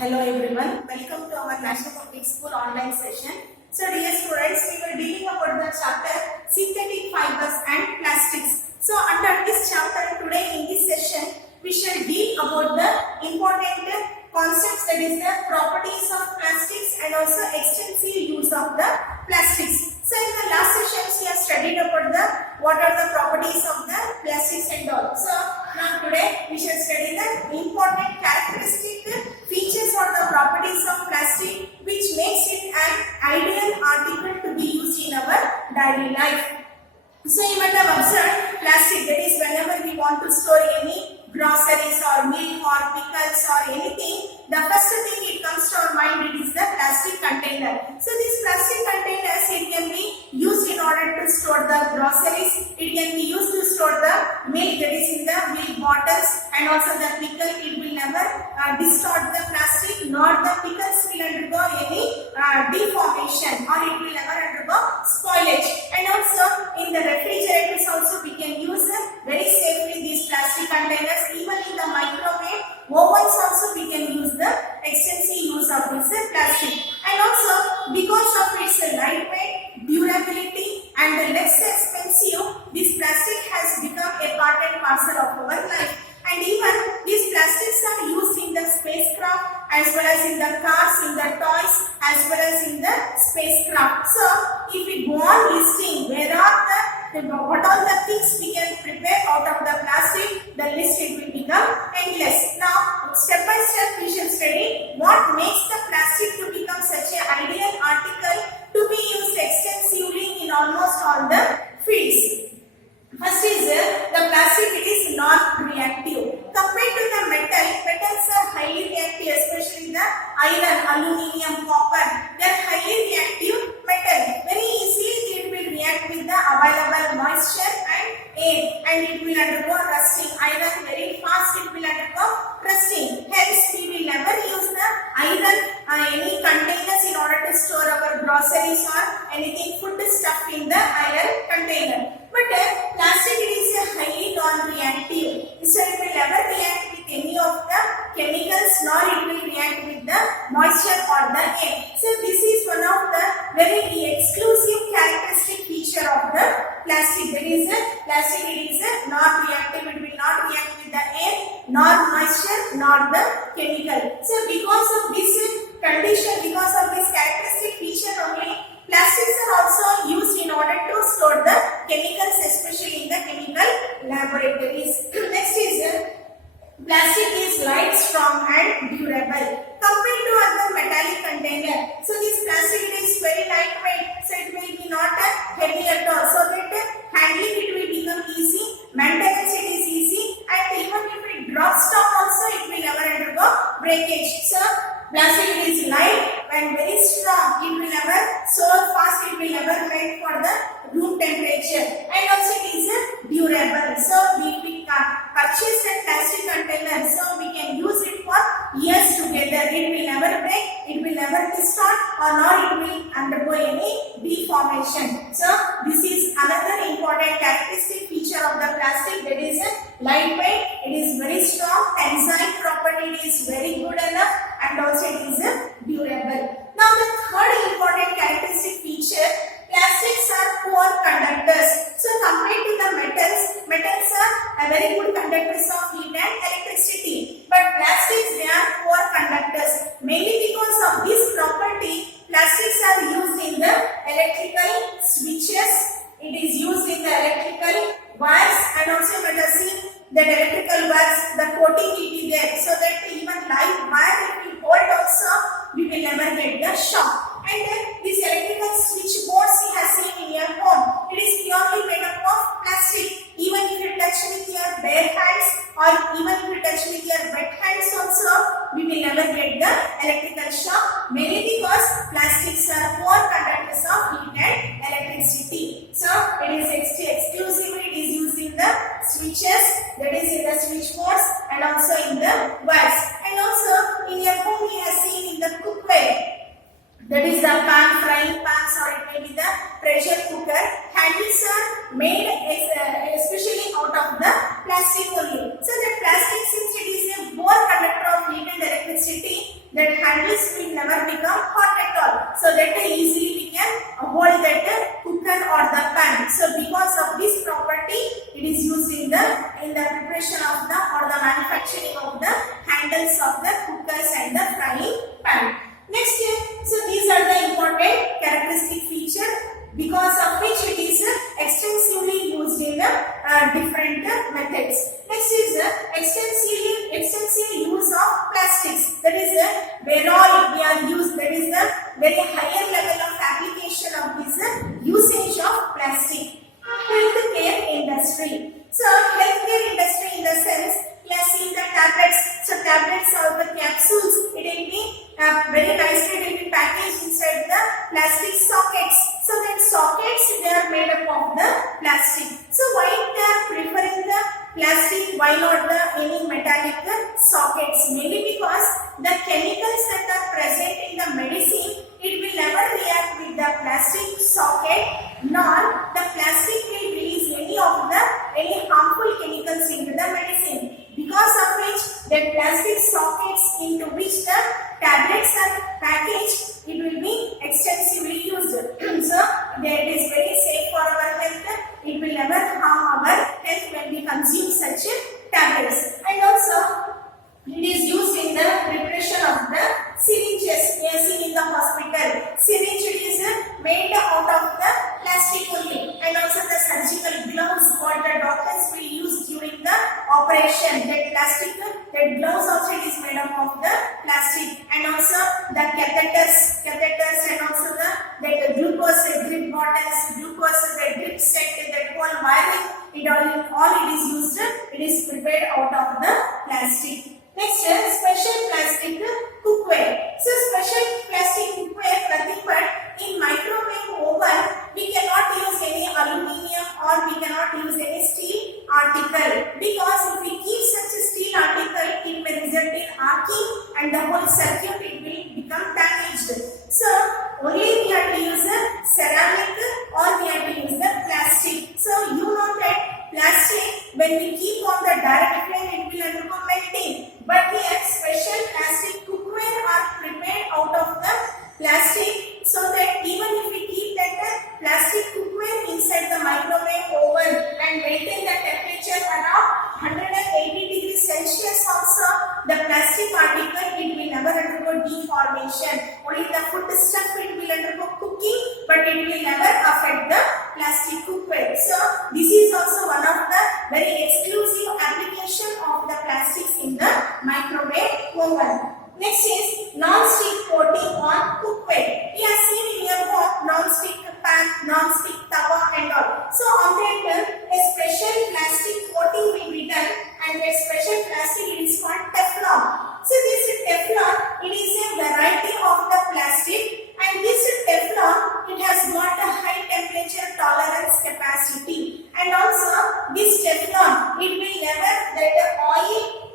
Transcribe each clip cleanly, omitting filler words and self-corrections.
Hello everyone, welcome to our National Public School online session. So dear students, we were dealing about the chapter synthetic fibers and plastics. So under this chapter today in this session, we shall deal about the important concepts, that is the properties of plastics and also extensive use of the plastics. So in the last sessions we have studied about what are the properties of the plastics and all. So now today we shall study the important characteristic features or the properties of plastic which makes it an ideal article to be used in our daily life. So you might have observed plastic, that is whenever we want to store any groceries or milk or pickles or anything, the first thing it comes to our mind, it is the plastic container. So these plastic containers, it can be used in order to store the groceries, it can be used to store the milk, that is in the milk bottles, and also the pickle. It will never distort the plastic, nor the pickles will undergo any deformation, or it will never undergo spoilage. And also in the refrigerators also we can use very safely these plastic containers. Even in the microwave ovens also we can use the extensive use of this plastic. And also because of its lightweight, durability and less expensive, this plastic has become a part and parcel of our life. And even these plastics are used in the spacecraft as well as in the cars, in the toys, as well as in the spacecraft. So if we go on listing where are what all the things we can prepare out of the plastic, the list it will become endless. Now step by step we shall study what makes the plastic to become such an ideal article to be used extensively in almost all the fields. First is the plastic, it is non-reactive. Compared to the metals are highly reactive, especially the iron, aluminium, copper. They are highly reactive metal. Very easily it will react with the available moisture and air, and it will undergo rusting. Iron very fast it will undergo rusting. Hence we will never use the iron any containers in order to store our groceries or anything food stuff in the iron container. But plastic is a highly non-reactive, so it will never react with any of the chemicals, nor it will react with the moisture or the air. So this is one of the very exclusive characteristic feature of the plastic. That is plastic, it is non-reactive, it will not react with the air, nor moisture, nor the chemical. So because of this condition, because of this characteristic feature only, plastics are also used in order to store the chemicals, especially in the chemical laboratories. Next is plastic is light, strong and durable. Compared to other metallic container, so this plastic is very lightweight, so it will be not heavy at all. So that handling it will become easy, maintenance it is easy, and even if it drops down also it will never undergo breakage. So plastic is light and very strong. It will never so fast. It will never melt for the room temperature, and also it is durable. So we purchase a plastic container, so we can use it for years together. It will never break. It will never distort, or nor it will undergo any deformation. So this is another important characteristic feature of the plastic. That is lightweight. It is very strong. Tensile property is very good enough, and also it is durable. Now the third important characteristic feature, plastics are poor conductors. So compared to the metals are very good conductors of heat and electricity. But plastics, they are poor conductors. Mainly because of this property, plastics are used in the electrical switches. It is used in the electrical wires, and also you have seen that electrical wires, the coating will be there, so that even live wire it will hold also, we will never get the shock. And then this electrical switch boards you have seen in your home, it is purely made up of plastic. Even if you touch with your bare hands, or even if you touch with your wet hands also, we will never get the electrical shock, mainly because plastics are poor conductors of heat and electricity. So it is exclusively it is used in the switches, that is in the switch boards, and also in the wires. And also in your home you have seen in the cookware, that is the pan, frying pans, or it may be the pressure cooker. Handles are made especially out of the plastic only. So the plastic, since it is a poor conductor of heat and electricity, that handles will never become hot at all. So that easily we can hold that cooker or the pan. So because of this property, it is used in the preparation of the or the manufacturing of the handles of the cookers and the frying pan. Next, so these are the important characteristic feature because of which it is extensively used in different methods. Next is extensive use of plastics. That is where all we are used. That is the very higher level of application of this usage of plastic. Healthcare industry. So healthcare industry in the sense we are seeing the tablets. So tablets or the capsules, it will be very nicely it will be packaged inside the plastic sockets. So that sockets they are made up of the plastic. So why they are preferring the plastic? Why not the any metallic sockets? Mainly because the chemicals that are present in the medicine, it will never react with the plastic socket, nor the plastic will release any harmful chemicals into the medicine. Because of which the plastic sockets into which the tablets are packaged, it will be extensively used. So it is very safe for our health. It will never harm our health when we consume such tablets. And also it is used in the preparation of the syringes. We are seeing in the hospital. Syringe is made out of the plastic only, and also the surgical gloves what the doctors will use during the operation. That gloves also is made up of the plastic, and also the catheters, and also the glucose drip bottles, the drip set, that whole wiring. All it is used. It is prepared out of the plastic. Next, special plastic cookware. So special plastic cookware, nothing but in microwave oven, we cannot use any aluminium or we cannot use any steel article, because if we keep such a steel article, it may result in arcing and the whole circuit it will become damaged. So only we have to use a ceramic or we have to use the plastic. So you know that plastic, when we keep on the direct flame, it will undergo melting. But here special plastic cookware are prepared out of the plastic, so that even if we keep that plastic cookware inside the microwave oven and maintain the temperature around 180 degrees Celsius also, the plastic article it will never undergo deformation. Only the food stuff it will undergo cooking, but it will never affect the plastic cookware. So this is also one of the very exclusive application of the plastics in the microwave oven. Next is non-stick coating on cookware. We have seen in your home non-stick pan, non-stick tawa and all. So on that a special plastic coating will be done, and a special plastic is called Teflon. So this Teflon, it is a variety of the plastic, and this Teflon, it has got a high temperature tolerance capacity, and also this Teflon, it will never that oil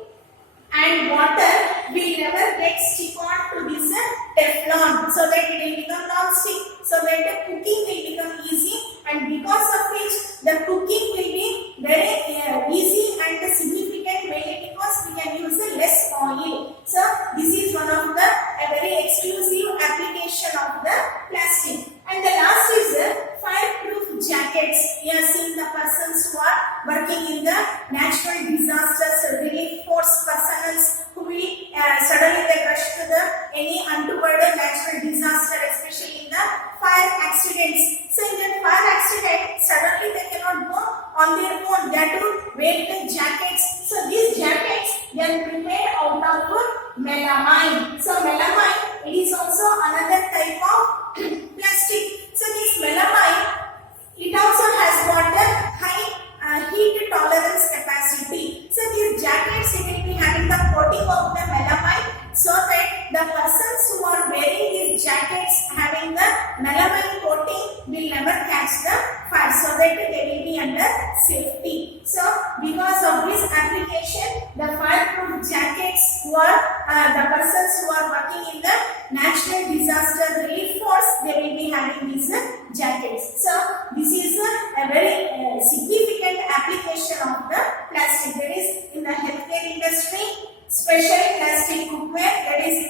and water will never get stick on to this Teflon, so that it will become non-stick, so that the cooking will become easy, and because of which the cooking will be very easy and significant, mainly because we can use less oil. So this is one of the very exclusive application of the plastic. And the last is fireproof jackets. We are seeing the persons who are working in the natural disasters, relief force personnel who will suddenly they rush to the any untoward natural disaster, especially in the fire accidents. So in that fire accident, suddenly they cannot go on their own. They have to wear the jackets. So these jackets they are prepared out of melamine. So melamine, it is also another type of plastic. So this melamine, it also has got a high heat tolerance capacity. So these jackets it will be having the coating of the melamine, so that the persons who are wearing these jackets having the melamine coating will never catch the fire, so that they will be under safety. So because of this application, the fireproof jackets who are the persons who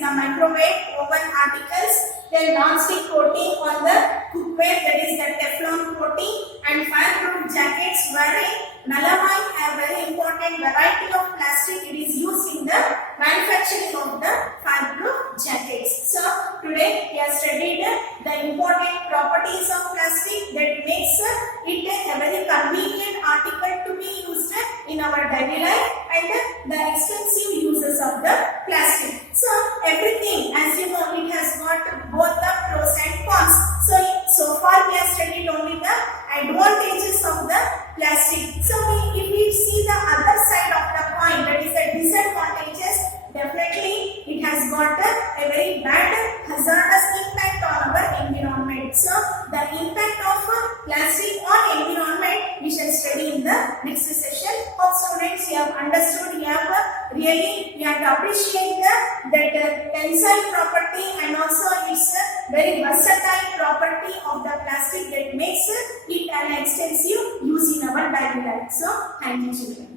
the microwave oven articles, then non-stick coating on the cookware, that is the Teflon coating, and fireproof jackets wherein melamine, a very important variety of plastic, it is used in the manufacturing of the fireproof jackets. So today we have studied the important properties of plastic that makes it a very convenient article to be used in our daily life, and the extensive uses of the plastic. So everything, as you know, it has got both the pros and cons. So far we have studied only the advantages of the plastic. So if we see the other side of the coin, that is the disadvantages, definitely it has got a very bad hazardous impact on our environment. So the impact of plastic on environment we shall study in the next session. Hope students you have understood, you have we have to appreciate that tensile property and also its very versatile property of the plastic that makes it an extensive use in our daily life. So thank you children.